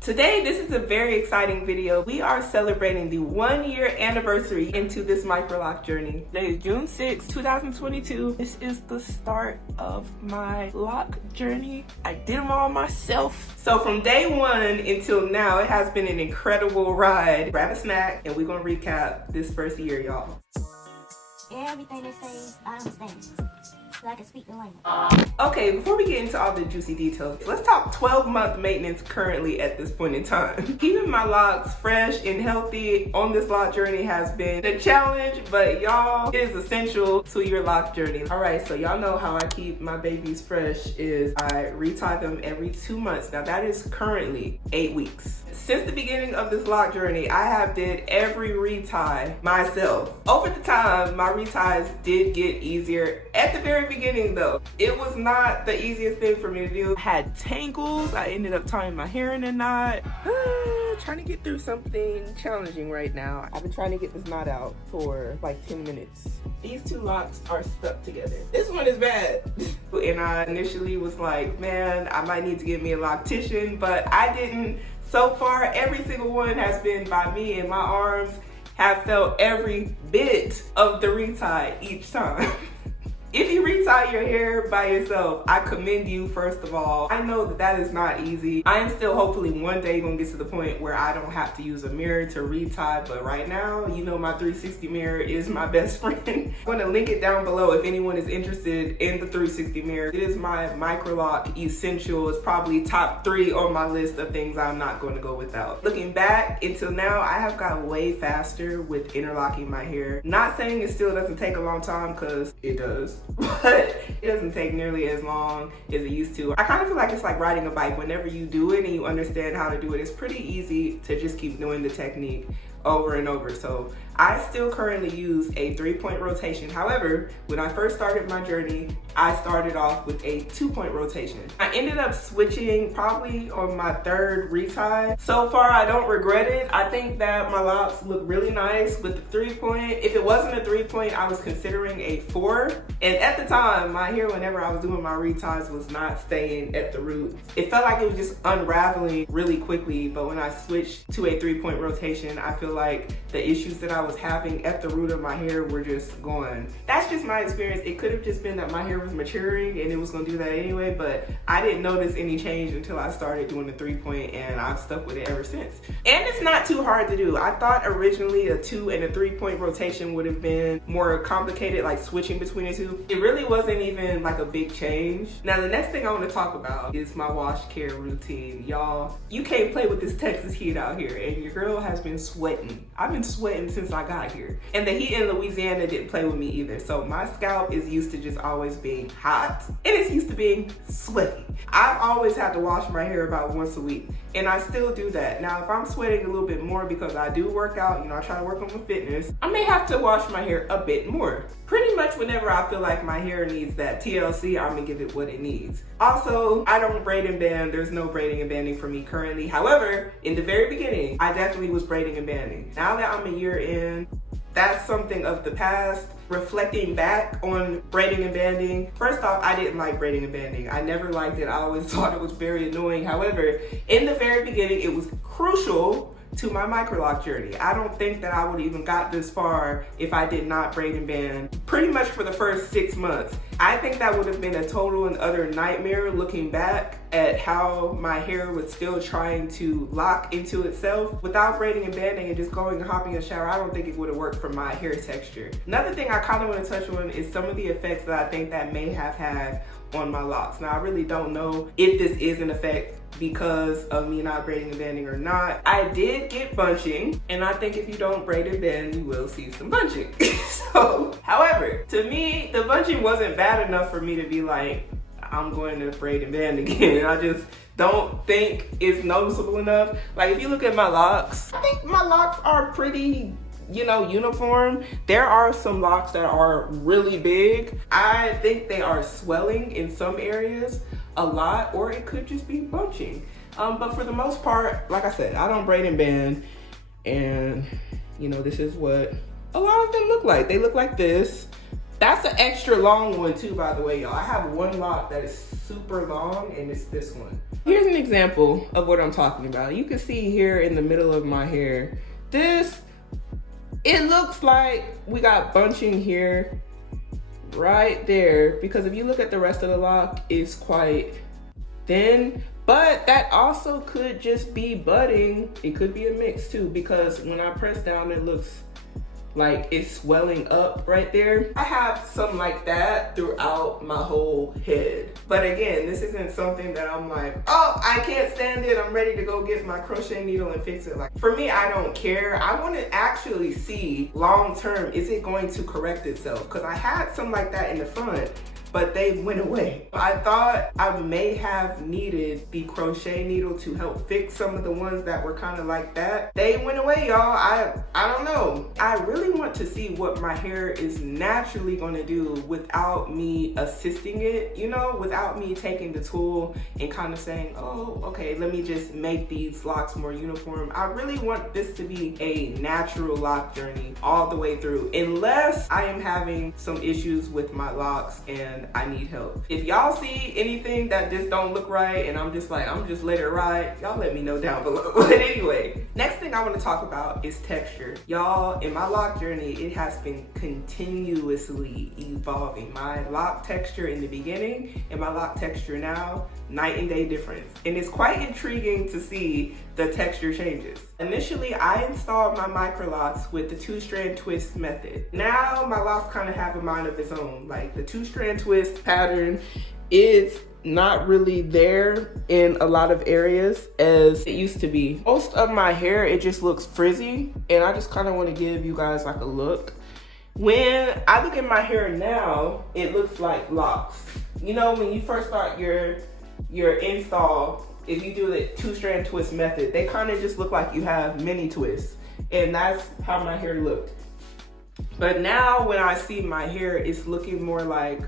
Today, this is a very exciting video. We are celebrating the 1-year anniversary into this Microloc journey. Today is June 6, 2022. This is the start of my lock journey. I did them all myself. So from day one until now, it has been an incredible ride. Grab a snack and we're gonna recap this first year, y'all. Everything they say, I understand. So I can speak the language. Okay, before we get into all the juicy details, let's talk 12-month maintenance currently at this point in time. Keeping my locks fresh and healthy on this lock journey has been a challenge, but y'all, it is essential to your lock journey. All right, so y'all know how I keep my babies fresh is I retie them every 2 months. Now that is currently 8 weeks. Since the beginning of this lock journey, I have did every retie myself. Over the time, my reties did get easier. At the very beginning though, it was not the easiest thing for me to do. I had tangles, I ended up tying my hair in a knot. Trying to get through something challenging right now. I've been trying to get this knot out for like 10 minutes. These two locks are stuck together. This one is bad. And I initially was like, man, I might need to get me a loctician, but I didn't. So far, every single one has been by me, and my arms have felt every bit of the retie each time. If you retie your hair by yourself, I commend you, first of all. I know that that is not easy. I am still hopefully one day gonna get to the point where I don't have to use a mirror to retie, but right now, you know my 360 mirror is my best friend. I'm gonna link it down below if anyone is interested in the 360 mirror. It is my Microloc essential. It's probably top 3 on my list of things I'm not gonna go without. Looking back until now, I have got way faster with interlocking my hair. Not saying it still doesn't take a long time, because it does. But it doesn't take nearly as long as it used to. I kind of feel like it's like riding a bike. Whenever you do it and you understand how to do it, it's pretty easy to just keep doing the technique over and over. So I still currently use a 3-point rotation. However, when I first started my journey, I started off with a 2-point rotation. I ended up switching probably on my 3rd retie. So far, I don't regret it. I think that my locks look really nice with the 3-point. If it wasn't a 3-point, I was considering a 4. And at the time, my hair, whenever I was doing my reties, was not staying at the roots. It felt like it was just unraveling really quickly. But when I switched to a 3-point rotation, I feel like the issues that I was having at the root of my hair were just gone. That's just my experience. It could have just been that my hair was maturing and it was gonna do that anyway, but I didn't notice any change until I started doing the 3-point, and I've stuck with it ever since. And it's not too hard to do. I thought originally a 2 and a 3-point rotation would have been more complicated, like switching between the two. It really wasn't even like a big change. Now the next thing I want to talk about is my wash care routine. Y'all, you can't play with this Texas heat out here, and your girl has been sweating. I've been sweating since I got here. And the heat in Louisiana didn't play with me either. So my scalp is used to just always being hot, and it's used to being sweaty. I've always had to wash my hair about once a week, and I still do that. Now, if I'm sweating a little bit more because I do work out, you know, I try to work on my fitness, I may have to wash my hair a bit more. Pretty much whenever I feel like my hair needs that TLC, I'm gonna give it what it needs. Also, I don't braid and band. There's no braiding and banding for me currently. However, in the very beginning, I definitely was braiding and banding. Now that I'm a year in, that's something of the past. Reflecting back on braiding and banding, first off, I didn't like braiding and banding. I never liked it. I always thought it was very annoying. However, in the very beginning, it was crucial to my Microloc journey. I don't think that I would even got this far if I did not braid and band pretty much for the first 6 months. I think that would have been a total and utter nightmare looking back at how my hair was still trying to lock into itself. Without braiding and banding and just going and hopping in the shower, I don't think it would have worked for my hair texture. Another thing I kind of want to touch on is some of the effects that I think that may have had on my locks. Now, I really don't know if this is an effect because of me not braiding and banding or not. I did get bunching, and I think if you don't braid and band, you will see some bunching. So, however, to me, the bunching wasn't bad enough for me to be like, I'm going to braid and band again. I just don't think it's noticeable enough. Like, if you look at my locks, I think my locks are pretty, you know, uniform. There are some locks that are really big. I think they are swelling in some areas a lot, or it could just be bunching. But for the most part, like I said, I don't braid and band, and you know, this is what a lot of them look like. They look like this. That's an extra long one too, by the way, y'all. I have one lock that is super long, and it's this one. Here's an example of what I'm talking about. You can see here in the middle of my hair, it looks like we got bunching here right there, because if you look at the rest of the lock, it's quite thin, but that also could just be budding. It could be a mix too, because when I press down, it looks like it's swelling up right there. I have something like that throughout my whole head. But again, this isn't something that I'm like, oh, I can't stand it, I'm ready to go get my crochet needle and fix it. Like, for me, I don't care. I want to actually see long term, is it going to correct itself? Because I had something like that in the front, but they went away. I thought I may have needed the crochet needle to help fix some of the ones that were kind of like that. They went away, y'all. I don't know. I really want to see what my hair is naturally gonna do without me assisting it, you know, without me taking the tool and kind of saying, oh, okay, let me just make these locks more uniform. I really want this to be a natural lock journey all the way through, unless I am having some issues with my locks and I need help. If y'all see anything that just don't look right and I'm just let it ride, y'all let me know down below. But anyway, next thing I want to talk about is texture. Y'all, in my lock journey, it has been continuously evolving. My lock texture in the beginning and my lock texture now, night and day difference. And it's quite intriguing to see the texture changes. Initially, I installed my Microlocs with the 2-strand twist method. Now my locks kind of have a mind of its own. Like, the 2-strand twist pattern is not really there in a lot of areas as it used to be. Most of my hair, it just looks frizzy, and I just kind of want to give you guys like a look. When I look at my hair now, it looks like locks. You know, when you first start your install, if you do the 2-strand twist method, they kind of just look like you have mini twists, and that's how my hair looked. But now when I see my hair, it's looking more like,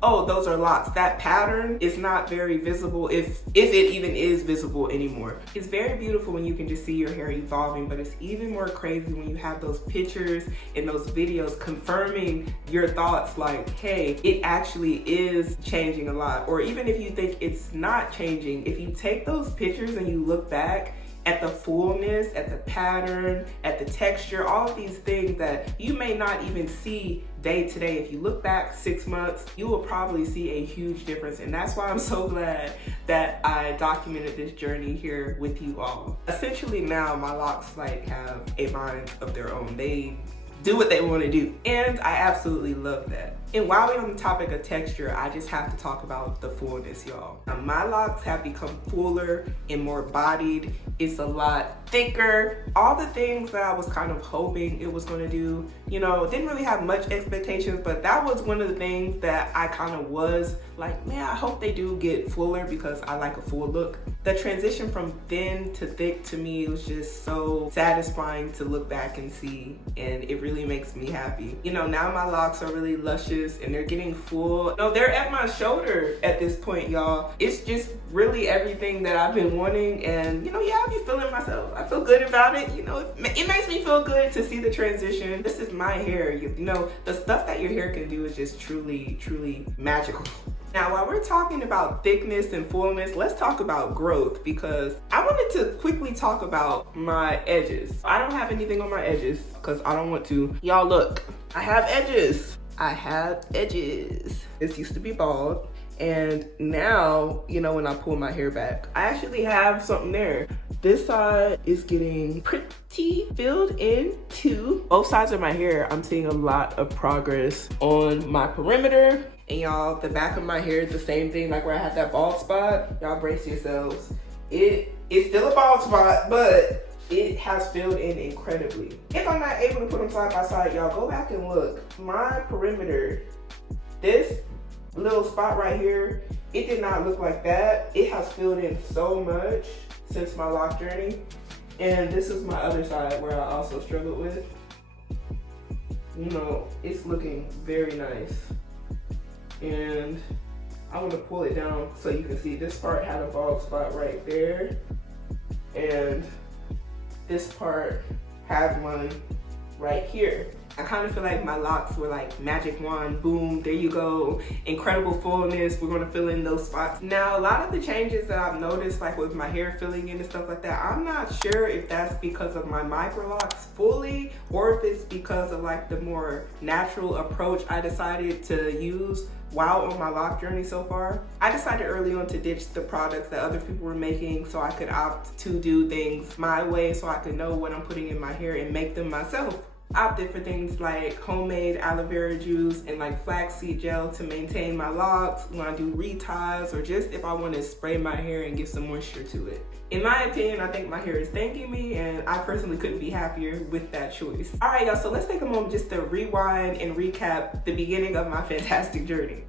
oh, those are locks. That pattern is not very visible, if it even is visible anymore. It's very beautiful when you can just see your hair evolving, but it's even more crazy when you have those pictures and those videos confirming your thoughts like, hey, it actually is changing a lot. Or even if you think it's not changing, if you take those pictures and you look back at the fullness, at the pattern, at the texture, all of these things that you may not even see day to day. If you look back 6 months, you will probably see a huge difference. And that's why I'm so glad that I documented this journey here with you all. Essentially now my locks like have a mind of their own. They do what they want to do, and I absolutely love that. And while we're on the topic of texture, I just have to talk about the fullness, y'all. Now, my locks have become fuller and more bodied. It's a lot thicker. All the things that I was kind of hoping it was going to do, you know, didn't really have much expectations, but that was one of the things that I kind of was like, man, I hope they do get fuller because I like a full look. The transition from thin to thick to me was just so satisfying to look back and see, and it really makes me happy. You know, now my locks are really luscious and they're getting full. No, they're at my shoulder at this point, y'all. It's just really everything that I've been wanting, and you know, yeah, I be feeling myself. I feel good about it. You know, it makes me feel good to see the transition. This is my hair. You know, the stuff that your hair can do is just truly, truly magical. Now, while we're talking about thickness and fullness, let's talk about growth, because I wanted to quickly talk about my edges. I don't have anything on my edges because I don't want to. Y'all look, I have edges. I have edges. This used to be bald, and now, you know, when I pull my hair back, I actually have something there. This side is getting pretty filled in too. Both sides of my hair, I'm seeing a lot of progress on my perimeter. And y'all, the back of my hair is the same thing, like where I had that bald spot. Y'all brace yourselves. It's still a bald spot, but it has filled in incredibly. If I'm not able to put them side by side, y'all go back and look. My perimeter, this little spot right here, it did not look like that. It has filled in so much since my lock journey. And this is my other side where I also struggled with. You know, it's looking very nice. And I want to pull it down so you can see this part had a bald spot right there, and this part had one right here. I kind of feel like my locks were like magic wand, boom, there you go, incredible fullness, we're gonna fill in those spots. Now, a lot of the changes that I've noticed, like with my hair filling in and stuff like that, I'm not sure if that's because of my microlocs fully, or if it's because of like the more natural approach I decided to use while on my loc journey so far. I decided early on to ditch the products that other people were making so I could opt to do things my way, so I could know what I'm putting in my hair and make them myself. I opted for things like homemade aloe vera juice and like flaxseed gel to maintain my locks when I do reties, or just if I want to spray my hair and give some moisture to it. In my opinion, I think my hair is thanking me, and I personally couldn't be happier with that choice. All right, y'all, so let's take a moment just to rewind and recap the beginning of my fantastic journey.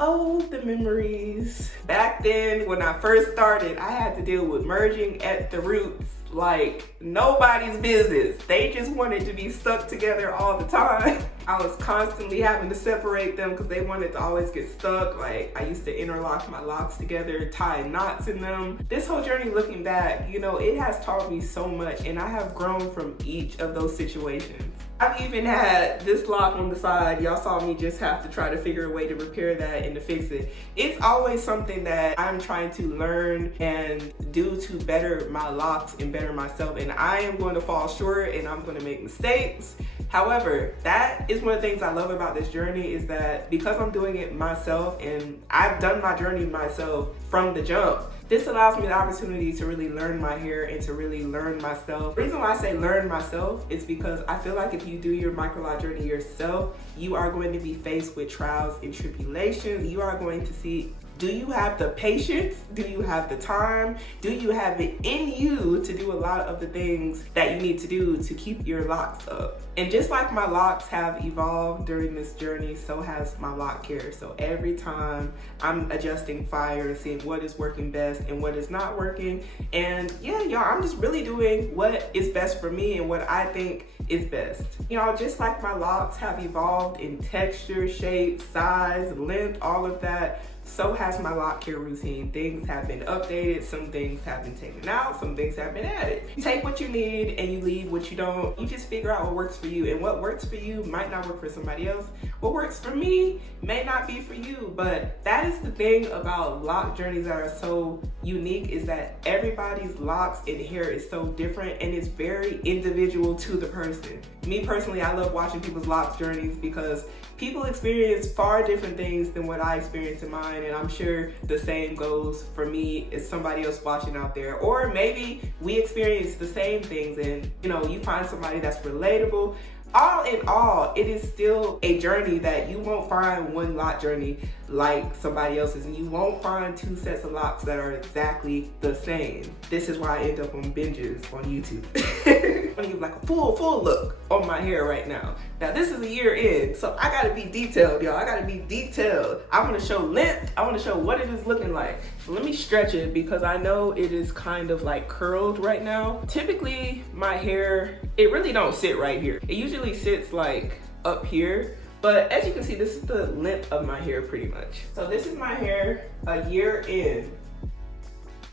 Oh, the memories. Back then, when I first started, I had to deal with merging at the roots like nobody's business. They just wanted to be stuck together all the time. I was constantly having to separate them because they wanted to always get stuck. Like, I used to interlock my locks together, tie knots in them. This whole journey, looking back, you know, it has taught me so much, and I have grown from each of those situations. I've even had this lock on the side. Y'all saw me just have to try to figure a way to repair that and to fix it. It's always something that I'm trying to learn and do to better my locks and better myself. And I am going to fall short and I'm going to make mistakes. However, that is one of the things I love about this journey, is that because I'm doing it myself and I've done my journey myself from the jump, this allows me the opportunity to really learn my hair and to really learn myself. The reason why I say learn myself is because I feel like if you do your microloc journey yourself, you are going to be faced with trials and tribulations. You are going to see, do you have the patience? Do you have the time? Do you have it in you to do a lot of the things that you need to do to keep your locks up? And just like my locks have evolved during this journey, so has my loc care. So every time I'm adjusting fire and seeing what is working best and what is not working. And yeah, y'all, I'm just really doing what is best for me and what I think is best. You know, just like my locks have evolved in texture, shape, size, length, all of that, so has my loc care routine. Things have been updated, some things have been taken out, some things have been added. You take what you need and you leave what you don't. You just figure out what works for you, and what works for you might not work for somebody else. What works for me may not be for you, but that is the thing about loc journeys that are so unique, is that everybody's locks and hair is so different and it's very individual to the person. Me personally, I love watching people's loc journeys because people experience far different things than what I experience in mine, and I'm sure the same goes for me as somebody else watching out there. Or maybe we experience the same things and, you know, you find somebody that's relatable. All in all, it is still a journey that you won't find one loc journey like somebody else's, and you won't find two sets of locks that are exactly the same. This is why I end up on binges on YouTube. I'm gonna give like a full look on my hair right now. Now this is a year in, so I gotta be detailed, y'all. I gotta be detailed. I wanna show length, I wanna show what it is looking like. So let me stretch it because I know it is kind of like curled right now. Typically my hair, it really don't sit right here. It usually sits like up here. But as you can see, this is the length of my hair pretty much. So this is my hair a year in.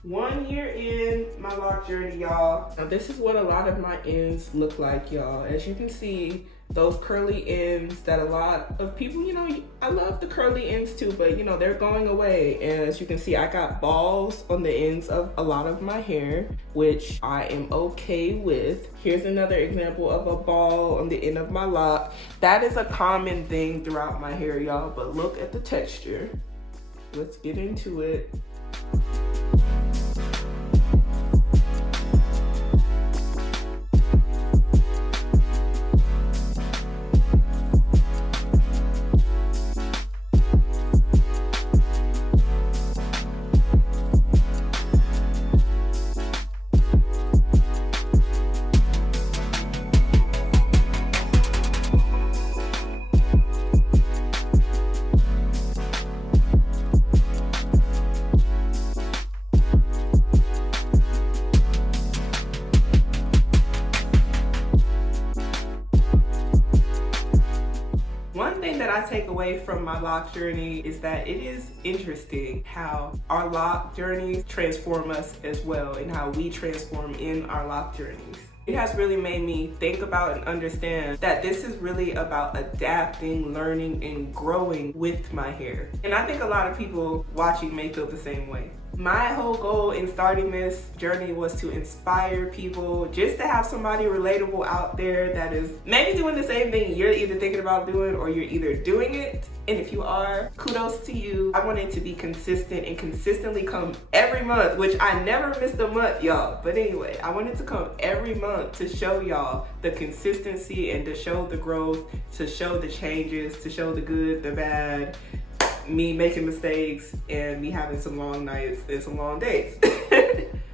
1 year in my loc journey, y'all. Now this is what a lot of my ends look like, y'all. As you can see, those curly ends that a lot of people, you know, I love the curly ends too, but you know, they're going away. And as you can see, I got balls on the ends of a lot of my hair, which I am okay with. Here's another example of a ball on the end of my loc. That is a common thing throughout my hair, y'all, but look at the texture. Let's get into it. I take away from my loc journey is that it is interesting how our loc journeys transform us as well, and how we transform in our loc journeys. It has really made me think about and understand that this is really about adapting, learning, and growing with my hair. And I think a lot of people watching may feel the same way. My whole goal in starting this journey was to inspire people, just to have somebody relatable out there that is maybe doing the same thing you're either thinking about doing or you're either doing it. And if you are, kudos to you. I wanted to be consistent and consistently come every month, which I never missed a month, y'all. But anyway, I wanted to come every month to show y'all the consistency and to show the growth, to show the changes, to show the good, the bad, me making mistakes, and me having some long nights and some long days.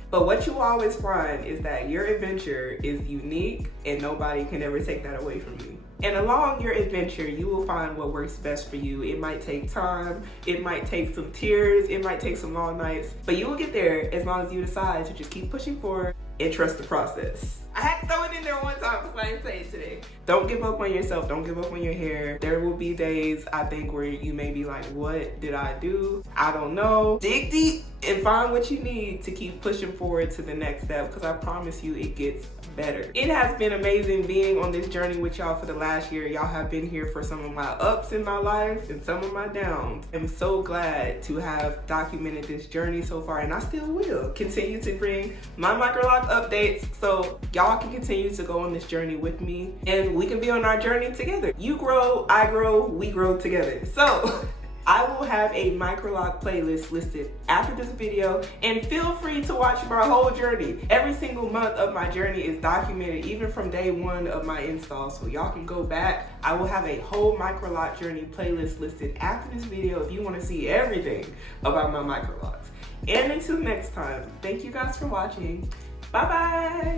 But what you always find is that your adventure is unique and nobody can ever take that away from you. And along your adventure, you will find what works best for you. It might take time, it might take some tears, it might take some long nights, but you will get there as long as you decide to just keep pushing forward and trust the process. I had to throw it in there one time because I didn't say it today. Don't give up on yourself. Don't give up on your hair. There will be days, I think, where you may be like, what did I do? I don't know. Dig deep and find what you need to keep pushing forward to the next step, because I promise you it gets better. It has been amazing being on this journey with y'all for the last year. Y'all have been here for some of my ups in my life and some of my downs. I'm so glad to have documented this journey so far, and I still will continue to bring my Microloc updates so y'all can continue to go on this journey with me and we can be on our journey together. You grow, I grow, we grow together. So I will have a Microloc playlist listed after this video, and feel free to watch my whole journey. Every single month of my journey is documented, even from day one of my install, so y'all can go back. I will have a whole Microloc journey playlist listed after this video if you want to see everything about my Microlocs. And until next time, thank you guys for watching. Bye bye.